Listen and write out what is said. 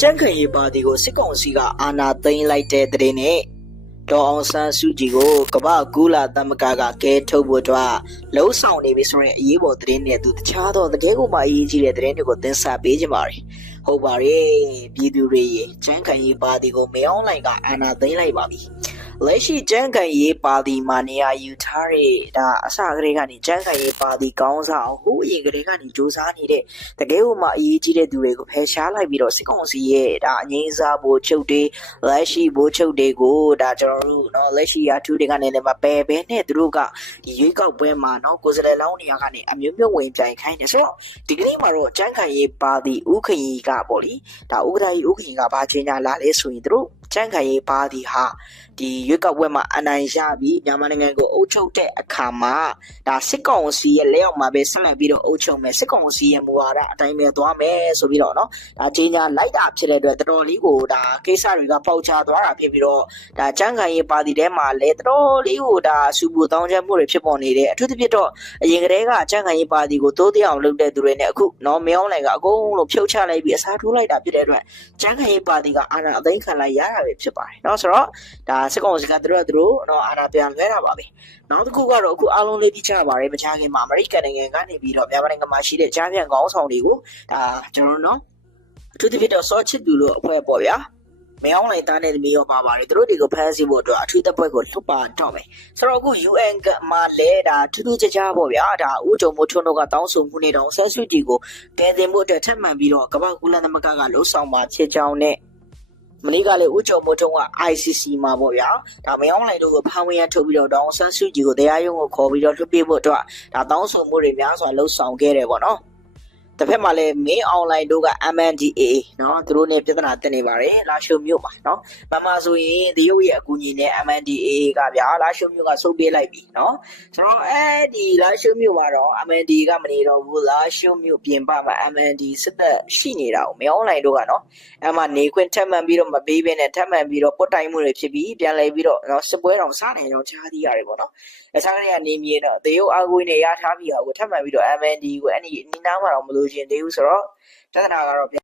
ကြန့်ခိုင်ရေးပါတီကိုစစ်ကောင်စီကအာဏာသိမ်းလိုက်တဲ့တဲ့င်းနဲ့ဒေါ်အောင်ဆန်းစုကြည်ကိုကမ္ဘာကူလာသမဂ္ဂကကဲထုတ်ဖို့အတွက်လှုံ့ဆော်နေပြီဆိုရင်အရေးပေါ်တဲ့င်းနဲ့သူတခြားသောတကယ်ကိုမှအရေးကြီးတဲ့တဲ့င်းတွေကိုသင်ဆက်ပေးကြပါရယ်ဟုတ်ပါရဲ့ပြည်သူတွေရေကြန့်ခိုင်ရေးပါတီကိုမယောင်းလိုက်ကအာဏာသိမ်းလိုက်ပါပြီ လက်ရှိကြံကန်ရေးပါတီမှာနေရာယူထားတဲ့ဒါအစကတည်းကနေကြံကန်ရေးပါတီကောင်းဆောင်ဟိုအရင်ကတည်းကနေစူးစမ်းနေတဲ့တကယ်ကိုမှအရေးကြီးတဲ့သူတွေကိုဖယ်ရှားလိုက်ပြီးတော့စစ်ကောင်စီရဲ့ဒါအငင်းစားဖို့ချုပ်တွေလက်ရှိဖို့ချုပ်တွေကိုဒါကျွန်တော်တို့နော်လက်ရှိရာထူးတွေကနေလည်းမပယ်ဘဲနဲ့သူတို့ကဒီရွေးကောက်ပွဲမှာနော်ကိုယ်စားလှယ်လောင်းနေရာကနေအမျိုးမျိုးဝင်ပြိုင်ခိုင်းတယ်ဆိုတော့ဒီကနေ့မှာတော့ကြံကန်ရေးပါတီဥက္ကဋ္ဌကပေါ့လေဒါဥက္ကဋ္ဌဥက္ကဋ္ဌကဘာချင်းညာလာလဲဆိုရင်သူတို့ ကျန်းခိုင်ရေးပါတီဟာဒီရွေးကောက်ပွဲမှာအနိုင်ရပြီးမြန်မာနိုင်ငံကိုအုပ်ချုပ်တဲ့အခါမှာဒါစစ်ကောင်စီရဲ့လက်အောက်မှာပဲဆက်လက်ပြီးတော့အုပ်ချုပ်မယ်စစ်ကောင်စီရဲ့မူဝါဒအတိုင်းပဲသွားမယ်ဆိုပြီးတော့เนาะဒါချင်းညာလိုက်တာဖြစ်တဲ့အတွက်တော်တော်လေးကိုဒါကိစ္စတွေကပေါက်ချသွားတာဖြစ်ပြီးတော့ဒါကျန်းခိုင်ရေးပါတီထဲမှာလည်းတော်တော်လေးကိုဒါစူပူတောင်းကျမှုတွေဖြစ်ပေါ်နေတယ်အထူးသဖြင့်တော့အရင်ကတည်းကကျန်းခိုင်ရေးပါတီကိုတိုးတက်အောင်လုပ်တဲ့သူတွေနဲ့အခုเนาะမယောင်းလိုက်ကအကုန်လုံးဖြုတ်ချလိုက်ပြီးအစားထိုးလိုက်တာဖြစ်တဲ့အတွက်ကျန်းခိုင်ရေးပါတီကအာဏာအသိမ်းခံလိုက်ရတာ ပဲဖြစ်ပါတယ်เนาะဆိုတော့ဒါစစ်ကောင်စီကသူတို့ကသူတို့เนาะအာဏာပြန်လဲတာပါပဲနောက်တစ်ခုကတော့အခုအားလုံးလေးသိချပါရယ်မချခင်မှာအမေရိကန်နိုင်ငံကနေပြီးတော့မြန်မာနိုင်ငံမှာရှိတဲ့ကြားပြန်ကောင်းဆောင်တွေကိုဒါကျွန်တော်တို့เนาะအထူးသဖြင့်တော့စောချစ်သူတို့အဖွဲ့ပေါ့ဗျာမယောင်းလိုက်သားနဲ့သမီးရောပါပါတယ်သူတို့တွေကိုဖမ်းဆီးဖို့အတွက်အထူးတပ်ဖွဲ့ကိုလှုပ်ပါတော့မယ်ဆိုတော့အခု UN ကမှလဲတာထူးထူးခြားခြားပေါ့ဗျာဒါဦးကြုံမိုးထွန်းတို့ကတောင်းဆိုမှုနေတော့ဆဲဆွတီကိုကဲတင်မှုအတွက်ထပ်မံပြီးတော့ကမ္ဘာကုလသမဂ္ဂကလှုပ်ဆောင်မှာဖြစ်ကြောင်းနဲ့ မနေ့ကလည်းဦးကျော်မိုးထွန်းက ICC မှာပေါ့ဗျာဒါမယောင်းလိုက်တို့ကိုဖမ်းဝရမ်းထုတ်ပြီးတော့တောင်းဆန်းစုကြည်ကိုတရားရုံးကိုခေါ်ပြီးတော့လွှတ်ပေးဖို့အတွက်ဒါတောင်းဆိုမှုတွေများစွာလှုပ်ဆောင်ခဲ့တယ်ပေါ့နော် တစ်ဖက်မှာလည်း main online တို့က MNDAA เนาะသူတို့ ਨੇ ပြဿနာတက်နေပါတယ်လာရှုံမြို့မှာเนาะမမဆိုရင်တရုတ်ရဲ့အကူအညီနဲ့ MNDAA ကဗျာလာရှုံမြို့ကစုပ်ပေးလိုက်ပြီเนาะဆိုတော့အဲဒီလာရှုံမြို့မှာတော့ MND ကမနေတော့ဘူးလာရှုံမြို့ပြင်ပမှာ MND စစ်သက်ရှိနေတာကို main online တို့ကเนาะအဲမှာနေခွင့်ထပ်မံပြီးတော့မပေးဘဲနဲ့ထပ်မံပြီးတော့ပုတ်တိုင်မှုတွေဖြစ်ပြီးပြန်လဲပြီးတော့เนาะစစ်ပွဲတော်စနေတော့ချားသီးရတယ်ပေါ့เนาะအစားကနေကနေမြင်တော့တရုတ်အကူနဲ့ရထားပြီးတော့ထပ်မံပြီးတော့ MND ကိုအဲ့ဒီနီးနားမှာတော့မလို့ ့ချင်းသေးဘူးဆိုတော့တသနာကတော့